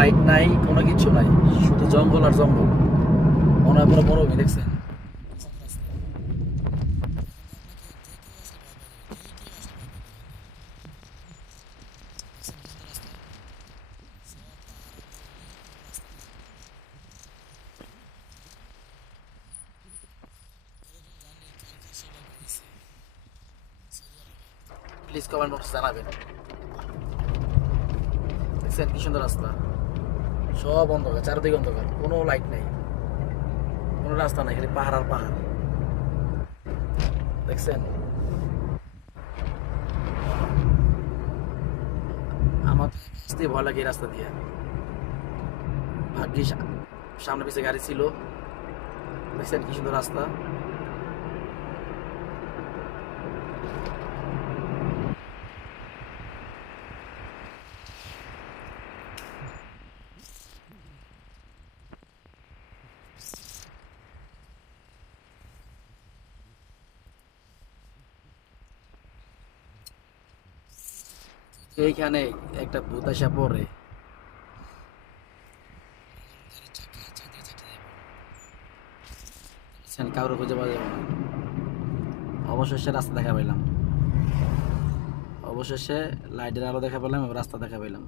Light নাই, কোনো কিছু নাই, শুধু জঙ্গল আর জঙ্গল। মনে হয় পুরো মরুভূমি, দেখছেন? প্লিজ কমেন্ট বক্সে জানাবেন। দেখছেন কি সুন্দর রাস্তা, সব অন্ধকার, চারিদিকে অন্ধকার, কোনো লাইট নাই, কোনো রাস্তা নাই, খালি পাহাড় আর পাহাড়। দেখছেন? আমার আসতে ভয় লাগে এই রাস্তা দিয়ে। ভাগ্যিস সামনে পিছিয়ে গাড়ি ছিল। দেখছেন কি সুন্দর রাস্তা। এইখানে একটা ভূত আসা পড়ে, কাউরে খুঁজে পাওয়া যাবে না। অবশেষে রাস্তা দেখা পেলাম, অবশেষে লাইটের আলো দেখা পেলাম এবং রাস্তা দেখা পেলাম।